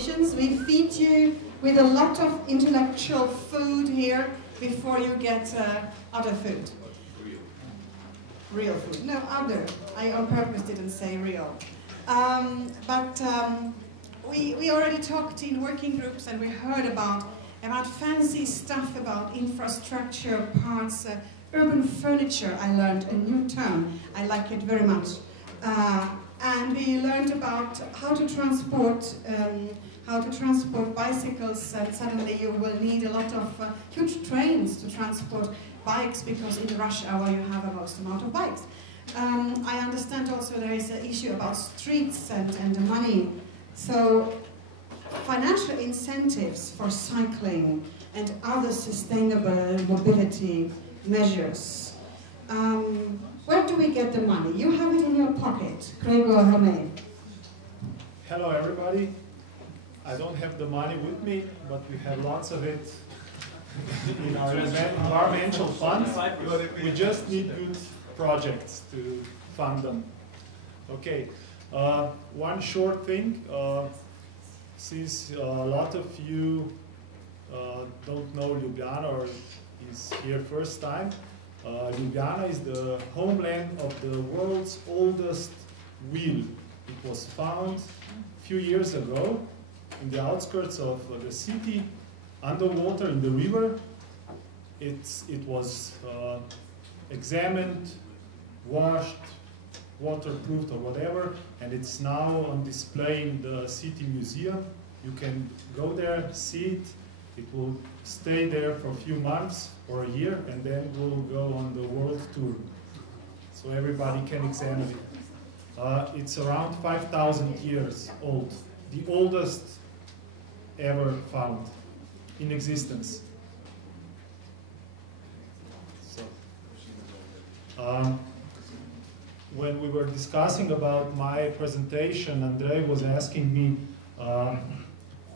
presentations. We feed you with a lot of intellectual food here before you get other food. Real food. No, other. I on purpose didn't say real. We already talked in working groups and we heard about fancy stuff, about infrastructure, parts, urban furniture. I learned a new term. I like it very much. And we learned about how to transport bicycles, and suddenly you will need a lot of huge trains to transport bikes, because in the rush hour you have a most amount of bikes. I understand also there is an issue about streets and the money. So financial incentives for cycling and other sustainable mobility measures. Where do we get the money? You have it in your pocket, Gregor Rome. Hello everybody. I don't have the money with me, but we have lots of it in our environmental funds. We just need good projects to fund them. Okay, one short thing. Since a lot of you don't know Ljubljana or is here first time, Ljubljana is the homeland of the world's oldest wheel. It was found a few years ago in the outskirts of the city, underwater in the river. It was examined, washed, waterproofed or whatever, and it's now on display in the city museum. You can go there, see it. It will stay there for a few months or a year, and then we'll go on the world tour. So everybody can examine it. It's around 5,000 years old, the oldest ever found in existence. So, when we were discussing about my presentation, Andrei was asking me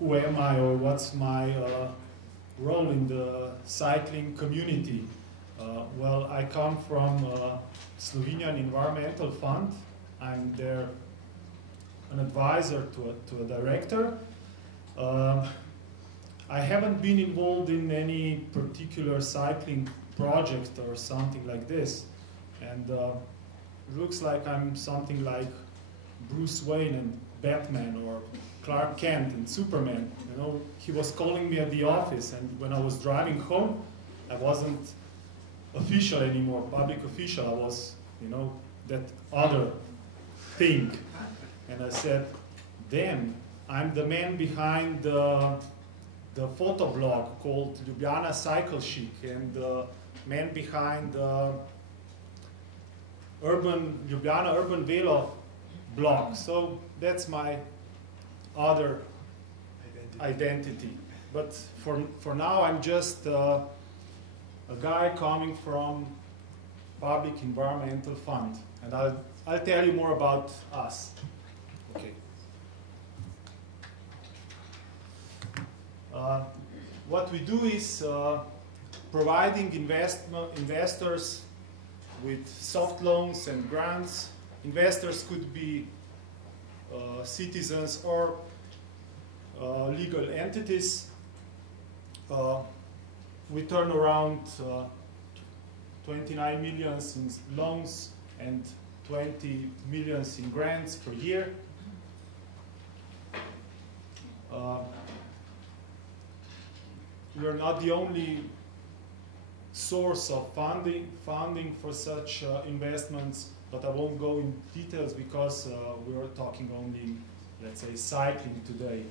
who am I, or what's my role in the cycling community. Well, I come from Slovenian Environmental Fund. I'm there an advisor to a director. I haven't been involved in any particular cycling project or something like this, and looks like I'm something like Bruce Wayne and Batman, or Clark Kent and Superman. You know, he was calling me at the office, and when I was driving home, I wasn't official anymore, public official. I was, you know, that other thing. And I said, damn, I'm the man behind the photo blog called Ljubljana Cycle Chic, and the man behind the Ljubljana Urban Velo blog. So that's my other identity. But for now, I'm just a guy coming from Public Environmental Fund, and I'll tell you more about us. Okay. What we do is providing investors with soft loans and grants. Investors could be citizens or legal entities. We turn around 29 million in loans and 20 million in grants per year. We are not the only source of funding for such investments, but I won't go in details because we are talking only, let's say, cycling today.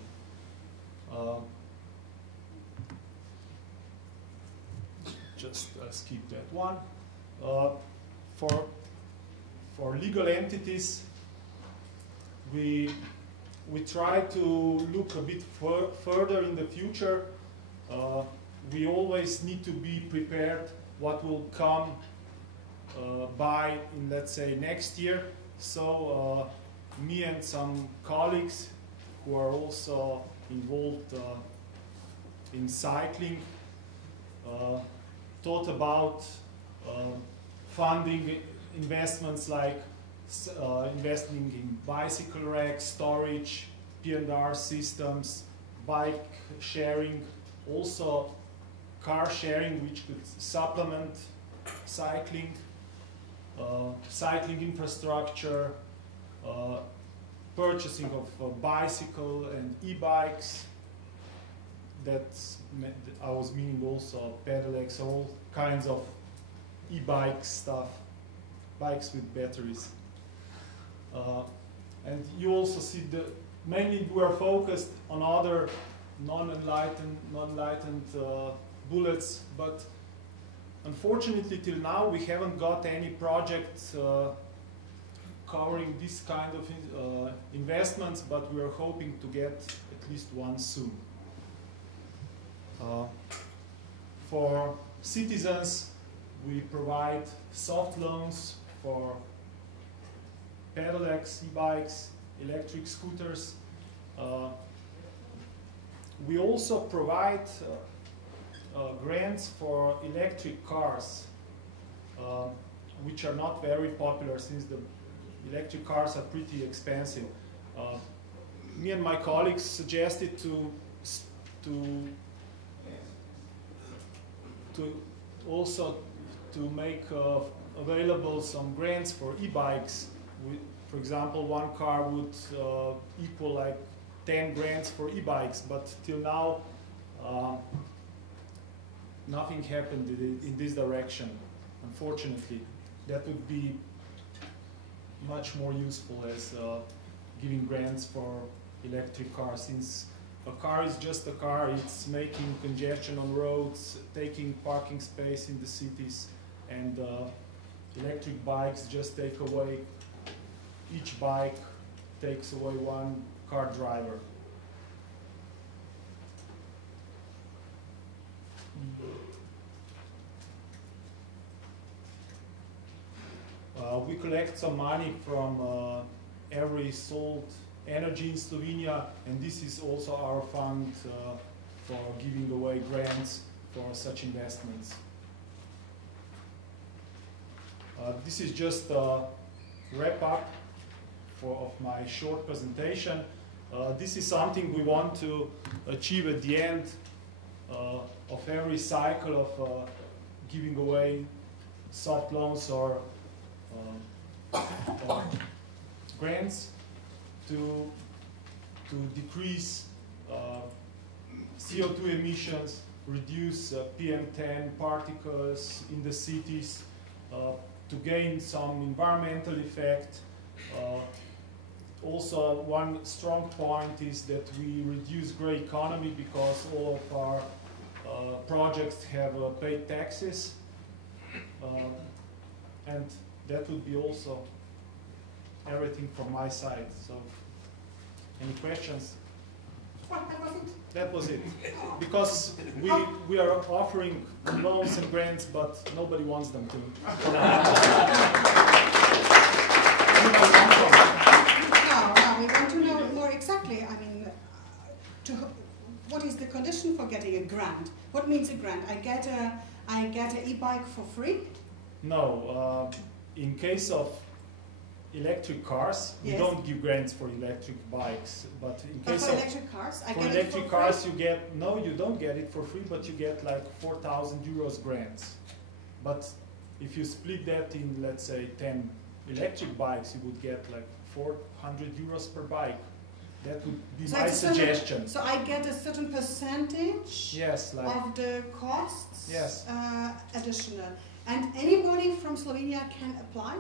Just skip that one. For legal entities, we try to look a bit further in the future. We always need to be prepared what will come by in, let's say, next year. So me and some colleagues who are also involved in cycling thought about funding investments like investing in bicycle racks, storage, P&R systems, bike sharing, also car sharing, which could supplement cycling, cycling infrastructure, purchasing of bicycle and e-bikes. I was meaning also pedelecs, all kinds of e-bike stuff, bikes with batteries. And you also see mainly we are focused on other non-enlightened bullets, but unfortunately till now we haven't got any project covering this kind of investments, but we are hoping to get at least one soon. For citizens, we provide soft loans for pedelecs, e-bikes, electric scooters. We also provide grants for electric cars, which are not very popular since the electric cars are pretty expensive. Me and my colleagues suggested to also to make available some grants for e-bikes. For example, one car would equal like 10 grants for e-bikes, but till now nothing happened in this direction, unfortunately. That would be much more useful as giving grants for electric cars, since a car is just a car. It's making congestion on roads, taking parking space in the cities, and electric bikes just take away, each bike takes away one car driver. We collect some money from every sold energy in Slovenia, and this is also our fund for giving away grants for such investments. This is just a wrap-up of my short presentation. This is something we want to achieve at the end of every cycle of giving away soft loans or grants to decrease CO2 emissions, reduce PM10 particles in the cities, to gain some environmental effect. Also, one strong point is that we reduce grey economy because all of our projects have paid taxes, and that would be also everything from my side. So, any questions? Well, that was it. That was it. Because we are offering loans and grants, but nobody wants them to. No, we want to know more exactly. I mean, what is the condition for getting a grant? What means a grant? I get an e-bike for free? No. In case of electric cars, yes, we don't give grants for electric bikes, but in case for electric cars, for electric cars, you get, no, you don't get it for free, but you get like 4,000 euros grants. But if you split that in, let's say, 10 electric bikes, you would get like 400 euros per bike. That would be my suggestion. So I get a certain percentage, yes, like, of the costs, yes, additional. And anybody from Slovenia can apply?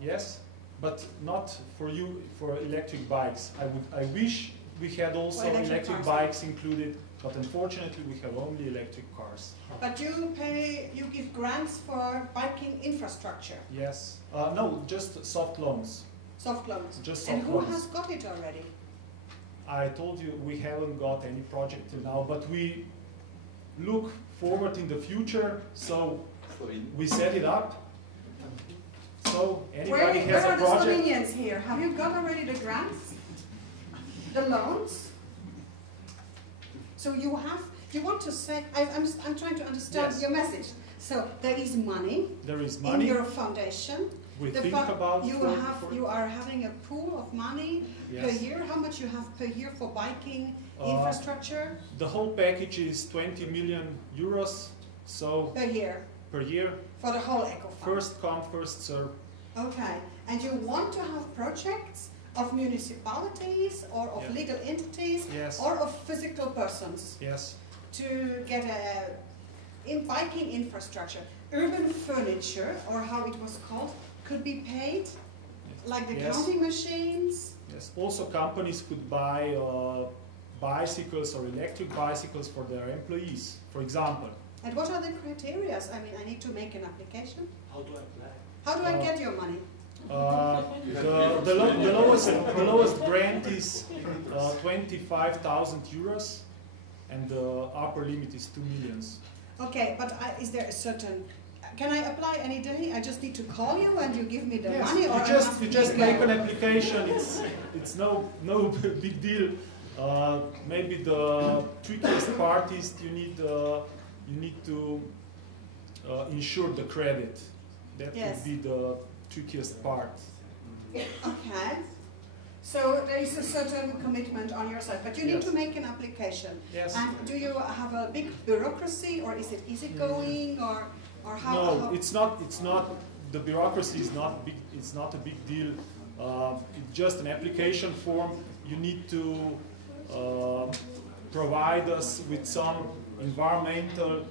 Yes, but not for you for electric bikes. I wish we had also electric bikes included, but unfortunately we have only electric cars. But you give grants for biking infrastructure? Yes. No, just soft loans. Soft loans. Just soft loans. And who has got it already? I told you we haven't got any project till now, but we look forward in the future, so we set it up. So anybody has a project. Where are the Slovenians here? Have you got already the grants? The loans? So you want to say, I'm trying to understand, yes, your message. So there is money. There is money in your foundation. we think about. You are having a pool of money per year. How much you have per year for biking infrastructure? The whole package is 20 million euros. So per year. Per year. For the whole eco fund. First come, first serve. Okay. And you want to have projects of municipalities or of legal entities or of physical persons to get a biking infrastructure. Urban furniture, or how it was called, could be paid, like the counting machines. Yes, also companies could buy bicycles or electric bicycles for their employees, for example. And what are the criteria? I mean, I need to make an application. How do I apply? How do I get your money? The lowest grant is 25,000 euros, and the upper limit is 2 million. Okay, but is there a certain? Can I apply any day? I just need to call you and you give me the money, or you just make an application. It's no big deal. Maybe the trickiest part is you need to insure the credit. That would be the trickiest part. Okay. So there is a certain commitment on your side, but you need to make an application. Yes. And do you have a big bureaucracy, or is it easygoing, or how? No, it's not. It's not. The bureaucracy is not big. It's not a big deal. It's just an application form. You need to provide us with some environmental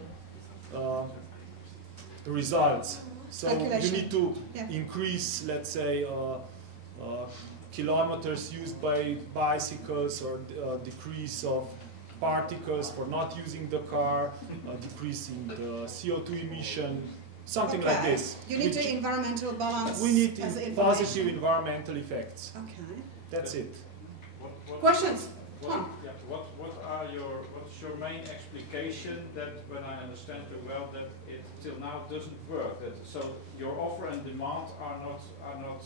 results. So you need to increase, let's say, kilometers used by bicycles, or decrease of particles for not using the car, decreasing the CO2 emission, something like this. You need the environmental balance. We need positive environmental effects. Okay. That's it. Questions? What's your main explication that, when I understand you well, that it till now doesn't work? So your offer and demand are not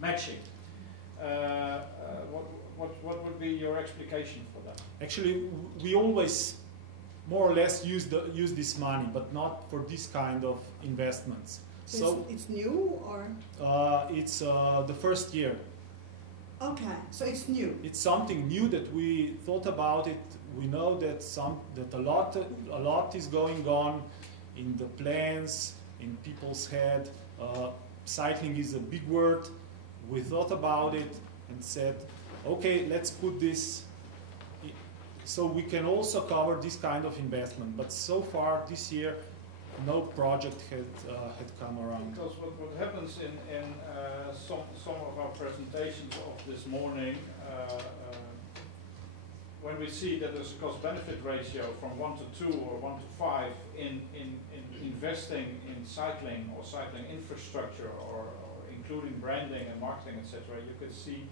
matching. What would be your explication for that? Actually, we always more or less use this money, but not for this kind of investments. So it's new, or? It's the first year. Okay, so it's new. It's something new that we thought about it. We know that a lot is going on in the plans, in people's head. Cycling is a big word. We thought about it and said, okay, let's put this so we can also cover this kind of investment. But so far this year, no project had come around. Because what happens in some of our presentations of this morning, when we see that there's a cost-benefit ratio from 1 to 2 or 1 to 5 in investing in cycling or cycling infrastructure, or including branding and marketing, etc., you could see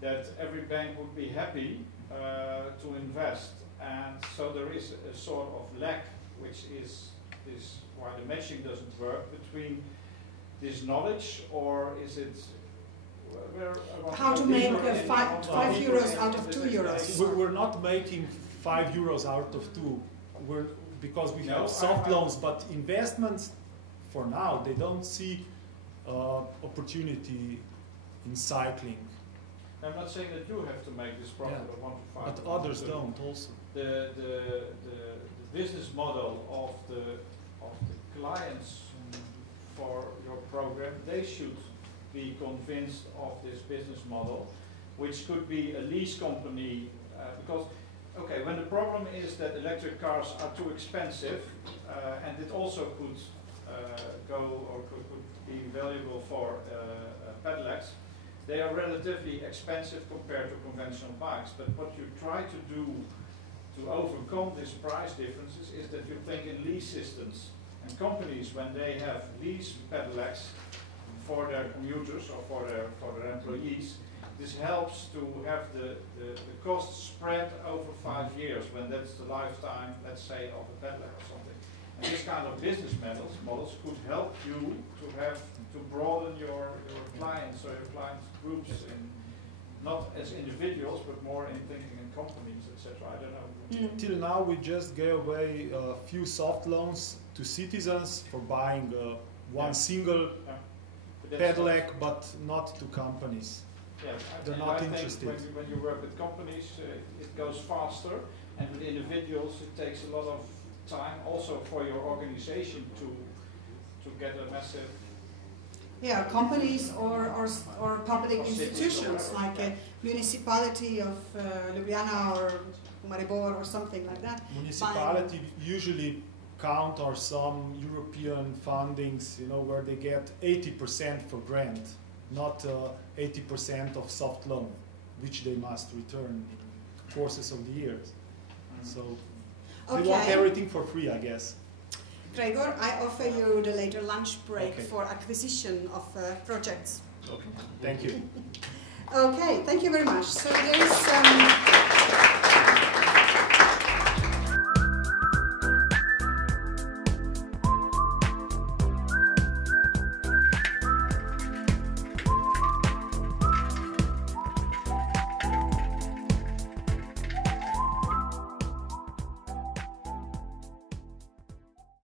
that every bank would be happy to invest, and so there is a sort of lack, which is why the matching doesn't work, between this knowledge, or is it how to make 5 euros out of 2 euros? We're not making 5 euros out of 2. Because we have soft loans, but investments for now, they don't see opportunity in cycling. I'm not saying that you have to make this profit of 1 to 5. But others don't also. The business model of the clients for your program, they should be convinced of this business model, which could be a lease company, because okay, when the problem is that electric cars are too expensive, and it also could could be valuable for pedelecs, they are relatively expensive compared to conventional bikes. But what you try to do to overcome these price differences is that you think in lease systems. And companies, when they have lease pedelecs for their commuters or for their employees, this helps to have the cost spread over 5 years, when that's the lifetime, let's say, of a pedelec or something. And this kind of business models could help you to broaden your clients or your client groups, not as individuals, but more in thinking in companies, etc. I don't know. Till now, we just gave away a few soft loans to citizens for buying one single pedelec, but not to companies. Yeah, They're not I think interested. when you work with companies, it goes faster, and with individuals, it takes a lot of time, also for your organization to get a massive. Yeah, companies or public institutions like a municipality of Ljubljana or Maribor or something like that. Municipality usually count or some European fundings, you know, where they get 80% for grant, not 80% of soft loan, which they must return in courses of the years. So they want everything for free, I guess. Gregor, I offer you the later lunch break Okay. for acquisition of projects. Okay. Thank you. Okay, thank you very much. So there is